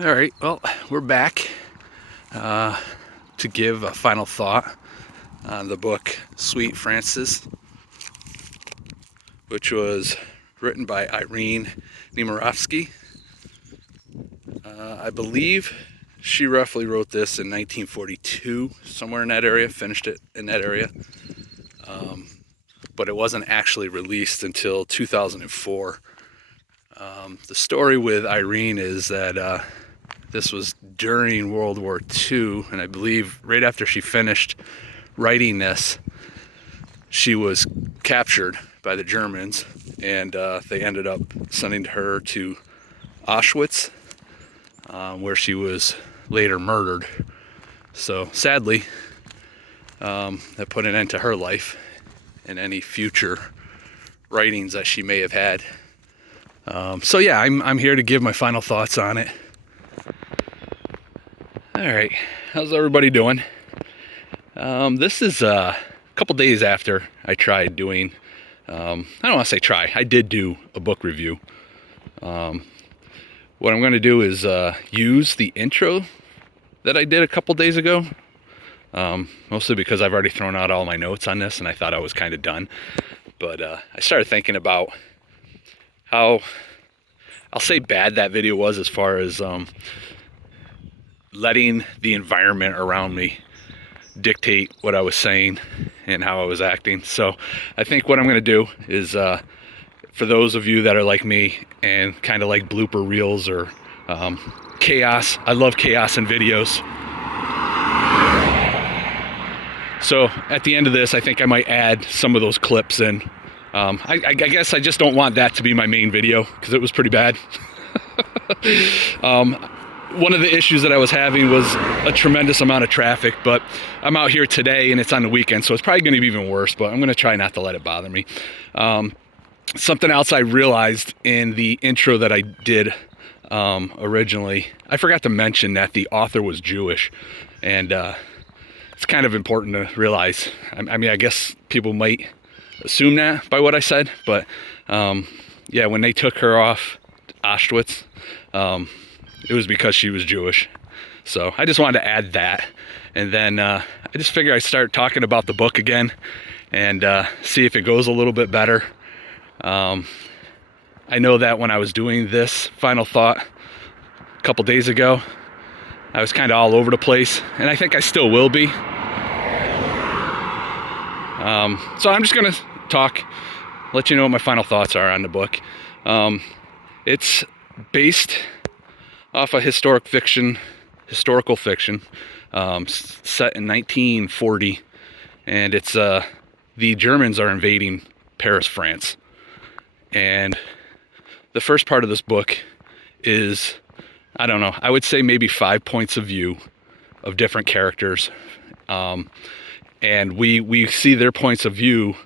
All right, well, we're back to give a final thought on the book Suite Francaise, which was written by Irene Nemirovsky. I believe she roughly wrote this in 1942, somewhere in that area, finished it in that area. But it wasn't actually released until 2004. The story with Irene is that this was during World War II, and I believe right after she finished writing this, she was captured by the Germans, and they ended up sending her to Auschwitz, where she was later murdered. So sadly, that put an end to her life and any future writings that she may have had. So yeah, I'm here to give my final thoughts on it. All right, how's everybody doing? This is a couple days after I tried doing, I don't want to say try, I did do a book review. What I'm going to do is use the intro that I did a couple days ago, mostly because I've already thrown out all my notes on this and I thought I was kind of done. But I started thinking about how, I'll say bad that video was as far as letting the environment around me dictate what I was saying and how I was acting. So I think what I'm going to do is, for those of you that are like me and kind of like blooper reels or chaos, I love chaos in videos. So at the end of this, I think I might add some of those clips in. I guess I just don't want that to be my main video because it was pretty bad. One of the issues that I was having was a tremendous amount of traffic, but I'm out here today and it's on the weekend, so it's probably going to be even worse, but I'm going to try not to let it bother me. Something else I realized in the intro that I did originally, I forgot to mention that the author was Jewish, and it's kind of important to realize. I mean, I guess people might assume that by what I said, but yeah, when they took her off Auschwitz, it was because she was Jewish. So I just wanted to add that. And then I just figured I'd start talking about the book again and see if it goes a little bit better. I know that when I was doing this final thought a couple days ago, I was kind of all over the place, and I think I still will be. So I'm just going to talk, let you know what my final thoughts are on the book. It's based off of historical fiction, set in 1940, and it's the Germans are invading Paris, France. And the first part of this book is, I don't know, I would say maybe 5 points of view of different characters, and we see their points of view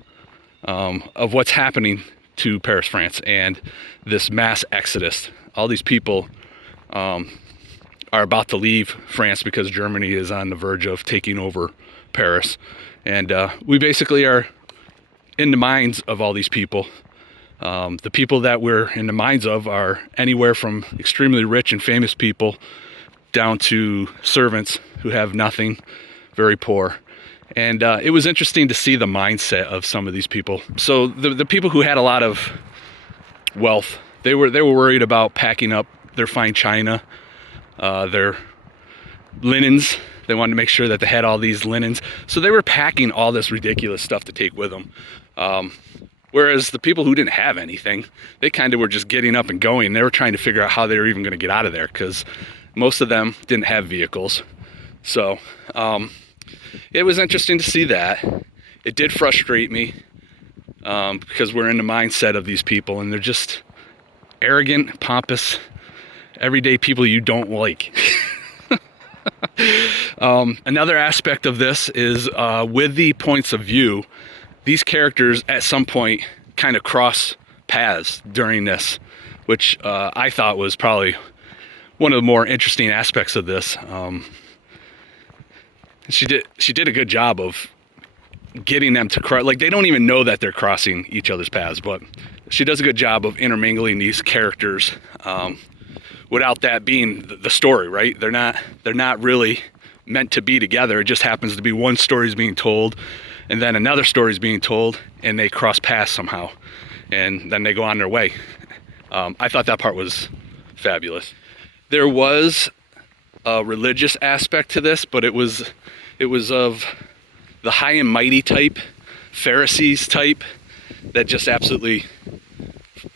of what's happening to Paris, France, and this mass exodus. All these people are about to leave France because Germany is on the verge of taking over Paris, and we basically are in the minds of all these people. The people that we're in the minds of are anywhere from extremely rich and famous people down to servants who have nothing, very poor. And it was interesting to see the mindset of some of these people. So the people who had a lot of wealth, they were worried about packing up their fine china, their linens. They wanted to make sure that they had all these linens. So they were packing all this ridiculous stuff to take with them. Whereas the people who didn't have anything, they kind of were just getting up and going. They were trying to figure out how they were even going to get out of there because most of them didn't have vehicles. So it was interesting to see that. It did frustrate me because we're in the mindset of these people, and they're just arrogant, pompous, everyday people you don't like. Another aspect of this is with the points of view, these characters at some point kind of cross paths during this, which I thought was probably one of the more interesting aspects of this. She did a good job of getting them to cross. Like, they don't even know that they're crossing each other's paths, but she does a good job of intermingling these characters without that being the story, right? They're not really meant to be together. It just happens to be one story is being told, and then another story is being told, and they cross paths somehow, and then they go on their way. I thought that part was fabulous. There was a religious aspect to this, but it was of the high and mighty type, Pharisees type, that just absolutely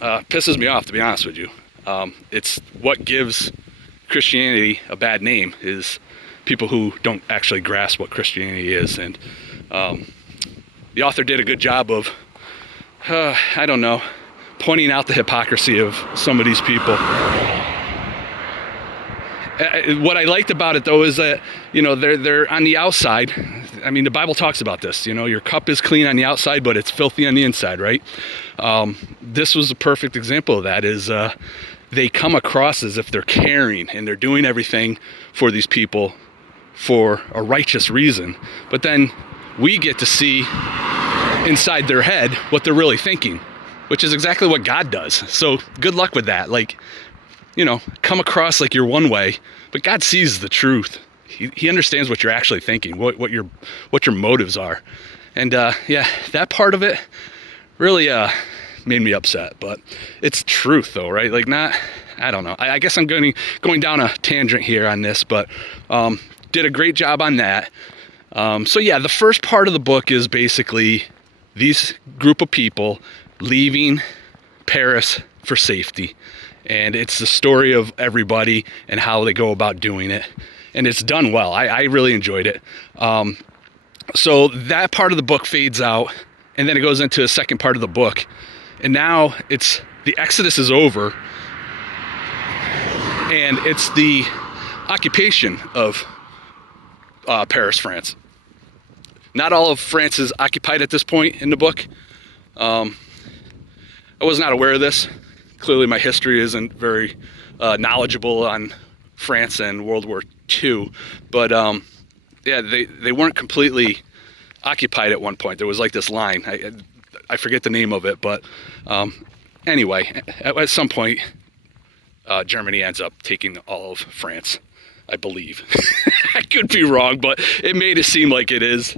pisses me off, to be honest with you. It's what gives Christianity a bad name, is people who don't actually grasp what Christianity is. And the author did a good job of, I don't know, pointing out the hypocrisy of some of these people. What I liked about it, though, is that, you know, they're on the outside. I mean, the Bible talks about this. You know, your cup is clean on the outside, but it's filthy on the inside, right? This was a perfect example of that. Is they come across as if they're caring and they're doing everything for these people for a righteous reason, but then we get to see inside their head what they're really thinking, which is exactly what God does. So good luck with that. Like, you know, come across like you're one way, but God sees the truth. He understands what you're actually thinking, what your motives are. And yeah, that part of it really made me upset. But it's truth, though, right? Like, I don't know. I guess I'm going down a tangent here on this, but did a great job on that. So yeah, the first part of the book is basically these group of people leaving Paris for safety. And it's the story of everybody and how they go about doing it. And it's done well. I really enjoyed it. So that part of the book fades out, and then it goes into a second part of the book. And now it's the Exodus is over, and it's the occupation of Paris, France. Not all of France is occupied at this point in the book. I was not aware of this. Clearly my history isn't very knowledgeable on France and World War II, but yeah, they weren't completely occupied at one point. There was like this line, I forget the name of it, but anyway, at some point Germany ends up taking all of France, I believe. I could be wrong, but it made it seem like it is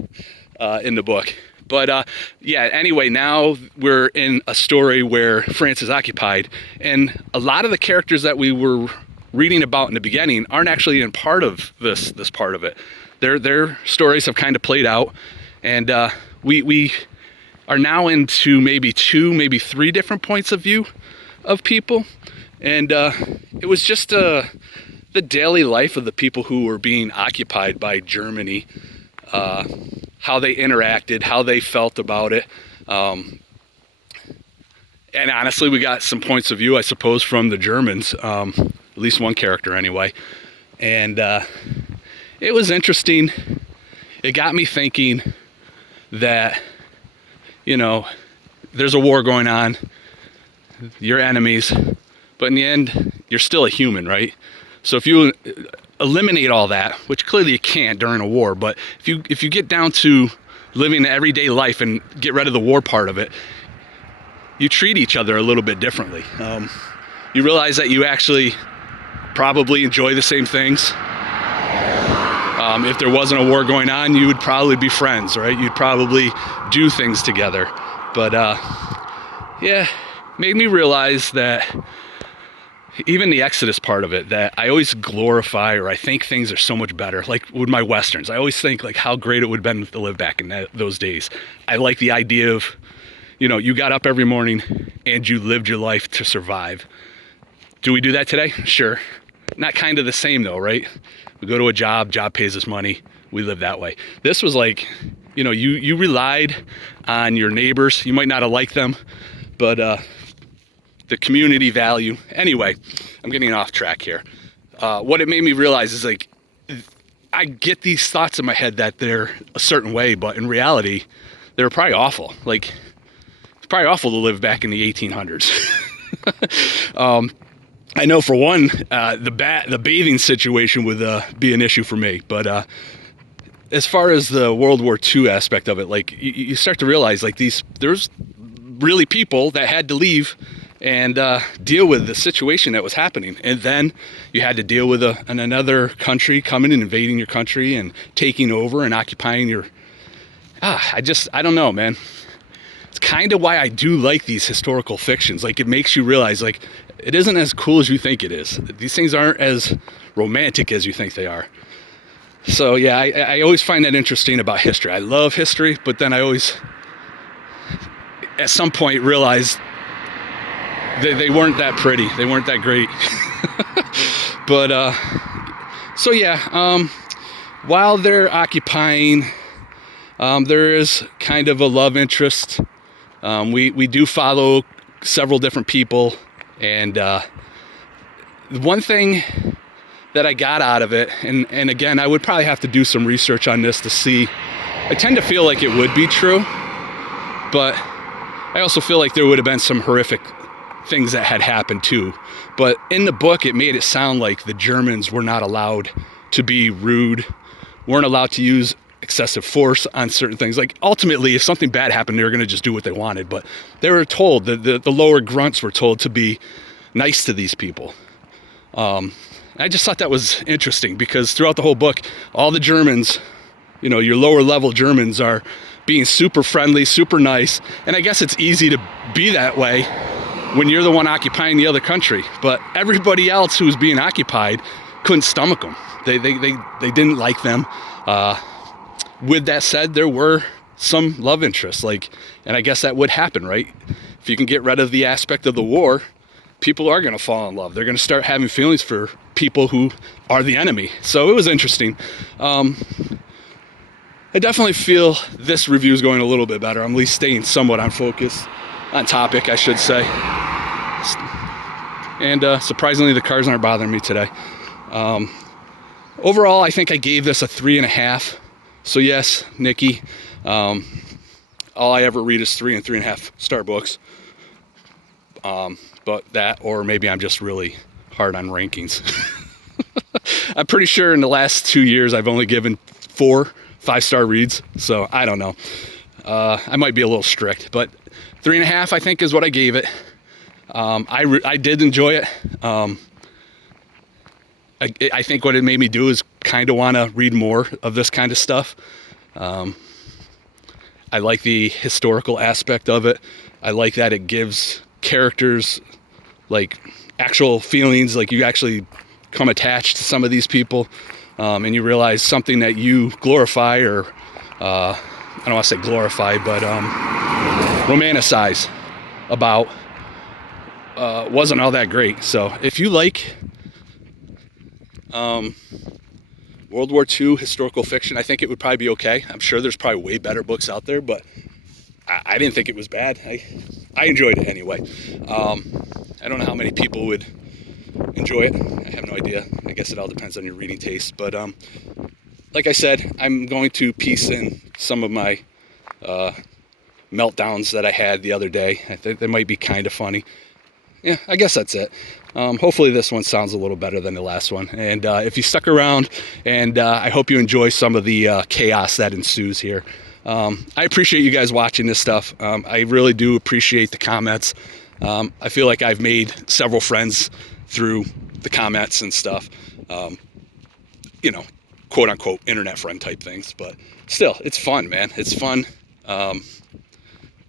in the book. But yeah, anyway, now we're in a story where France is occupied, and a lot of the characters that we were reading about in the beginning aren't actually in part of this part of it. Their stories have kind of played out, and we are now into maybe 2, maybe 3 different points of view of people. And it was just the daily life of the people who were being occupied by Germany, how they interacted, how they felt about it. And honestly, we got some points of view, I suppose, from the Germans, at least one character anyway. And it was interesting. It got me thinking that, you know, there's a war going on, you're enemies, but in the end, you're still a human, right? So if you eliminate all that, which clearly you can't during a war, but if you get down to living an everyday life and get rid of the war part of it, you treat each other a little bit differently. You realize that you actually probably enjoy the same things. If there wasn't a war going on, you would probably be friends, right? You'd probably do things together. But yeah, made me realize that even the Exodus part of it, that I always glorify, or I think things are so much better. Like with my Westerns, I always think like how great it would have been to live back in those days. I like the idea of, you know, you got up every morning and you lived your life to survive. Do we do that today? Sure. Not kind of the same though, right? We go to a job pays us money, we live that way. This was like, you know, you relied on your neighbors. You might not have liked them, but the community value. Anyway, I'm getting off track here. What it made me realize is like, I get these thoughts in my head that they're a certain way, but in reality, they're probably awful. Like, it's probably awful to live back in the 1800s. I know for one, the bathing situation would be an issue for me, but as far as the World War II aspect of it, like you start to realize like there's really people that had to leave and deal with the situation that was happening. And then you had to deal with another country coming and invading your country and taking over and occupying your... I don't know, man. It's kind of why I do like these historical fictions. Like, it makes you realize, like, it isn't as cool as you think it is. These things aren't as romantic as you think they are. So yeah, I always find that interesting about history. I love history, but then I always, at some point, realize they weren't that pretty. They weren't that great. But so yeah, while they're occupying, there is kind of a love interest. We do follow several different people, and the one thing that I got out of it, and again, I would probably have to do some research on this to see. I tend to feel like it would be true, but I also feel like there would have been some horrific things that had happened too. But in the book, it made it sound like the Germans were not allowed to be rude, weren't allowed to use excessive force on certain things. Like, ultimately, if something bad happened, they were going to just do what they wanted. But they were told, the lower grunts were told to be nice to these people. I just thought that was interesting, because throughout the whole book, all the Germans, you know, your lower level Germans, are being super friendly, super nice. And I guess it's easy to be that way when you're the one occupying the other country. But everybody else who was being occupied couldn't stomach them. They didn't like them. With that said, there were some love interests, like, and I guess that would happen, right? If you can get rid of the aspect of the war, people are going to fall in love. They're going to start having feelings for people who are the enemy. So it was interesting. I definitely feel this review is going a little bit better. I'm at least staying somewhat on focus, on topic, I should say. And surprisingly, the cars aren't bothering me today. Overall, I think I gave this a 3.5. So yes, Nikki, all I ever read is 3 and 3.5 star books. But that, or maybe I'm just really hard on rankings. I'm pretty sure in the last 2 years I've only given 4 5-star reads, so I don't know. I might be a little strict, but 3.5 I think is what I gave it. I did enjoy it. I think what it made me do is kind of want to read more of this kind of stuff. I like the historical aspect of it. I like that it gives characters like actual feelings, like you actually come attached to some of these people, and you realize something that you glorify, or I don't want to say glorify, but romanticize about wasn't all that great. So if you like World War II historical fiction, I think it would probably be okay. I'm sure there's probably way better books out there, but I didn't think it was bad. I enjoyed it anyway. I don't know how many people would enjoy it. I have no idea. I guess it all depends on your reading taste. But like I said, I'm going to piece in some of my meltdowns that I had the other day. I think they might be kind of funny. Yeah, I guess that's it. Hopefully this one sounds a little better than the last one. And if you stuck around, and I hope you enjoy some of the chaos that ensues here. I appreciate you guys watching this stuff. I really do appreciate the comments. I feel like I've made several friends through the comments and stuff. You know, quote unquote internet friend type things, but still, it's fun, man. It's fun.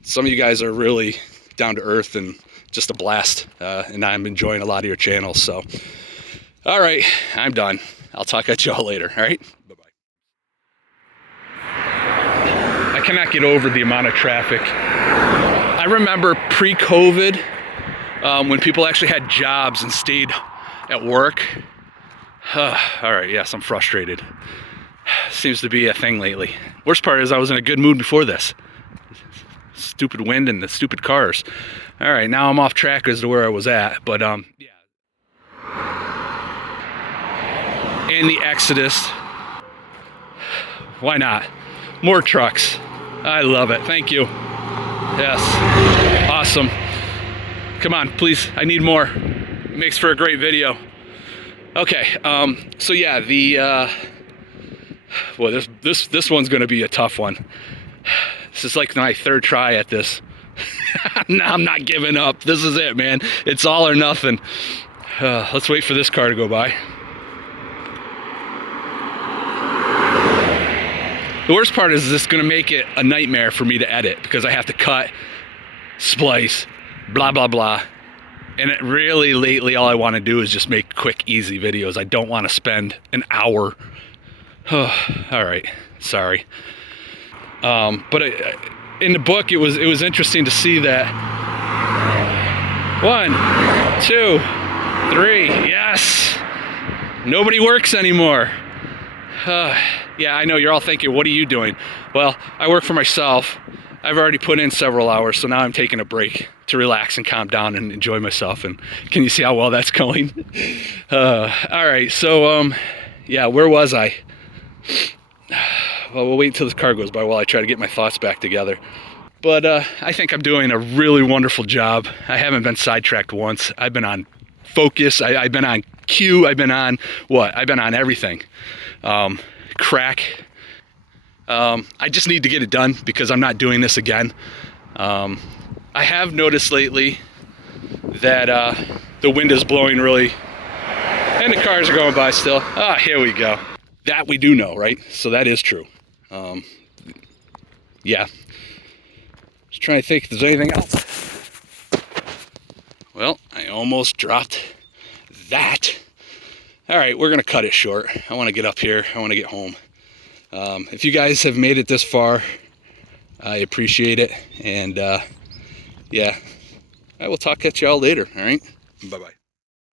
Some of you guys are really down to earth and just a blast, and I'm enjoying a lot of your channels. So, all right, I'm done. I'll talk at y'all later. All right, bye-bye. I cannot get over the amount of traffic. I remember pre-COVID, when people actually had jobs and stayed at work. All right, yes, I'm frustrated. Seems to be a thing lately. Worst part is I was in a good mood before this. Stupid wind and the stupid cars. All right, now I'm off track as to where I was at, but yeah. And the Exodus. Why not? More trucks. I love it. Thank you. Yes. Awesome. Come on, please. I need more. It makes for a great video. Okay. So yeah, well, this one's going to be a tough one. This is like my third try at this. No, I'm not giving up. This is it, man. It's all or nothing. Let's wait for this car to go by. The worst part is this is going to make it a nightmare for me to edit because I have to cut, splice, blah, blah, blah. And it really, lately, all I want to do is just make quick, easy videos. I don't want to spend an hour. All right, sorry. But in the book, it was interesting to see that 1, 2, 3, yes, nobody works anymore. Yeah, I know you're all thinking, what are you doing? Well, I work for myself. I've already put in several hours, so now I'm taking a break to relax and calm down and enjoy myself. And can you see how well that's going? All right, so yeah, where was I? Well, we'll wait until this car goes by while I try to get my thoughts back together. But I think I'm doing a really wonderful job. I haven't been sidetracked once. I've been on focus. I've been on cue. I've been on what? I've been on everything. Crack. I just need to get it done because I'm not doing this again. I have noticed lately that the wind is blowing really, and the cars are going by still. Ah, here we go. That we do know, right? So that is true. Yeah. Just trying to think if there's anything else. Well, I almost dropped that. All right, we're gonna cut it short. I wanna get up here, I wanna get home. If you guys have made it this far, I appreciate it. And yeah, I will talk at y'all later, all right? Bye-bye.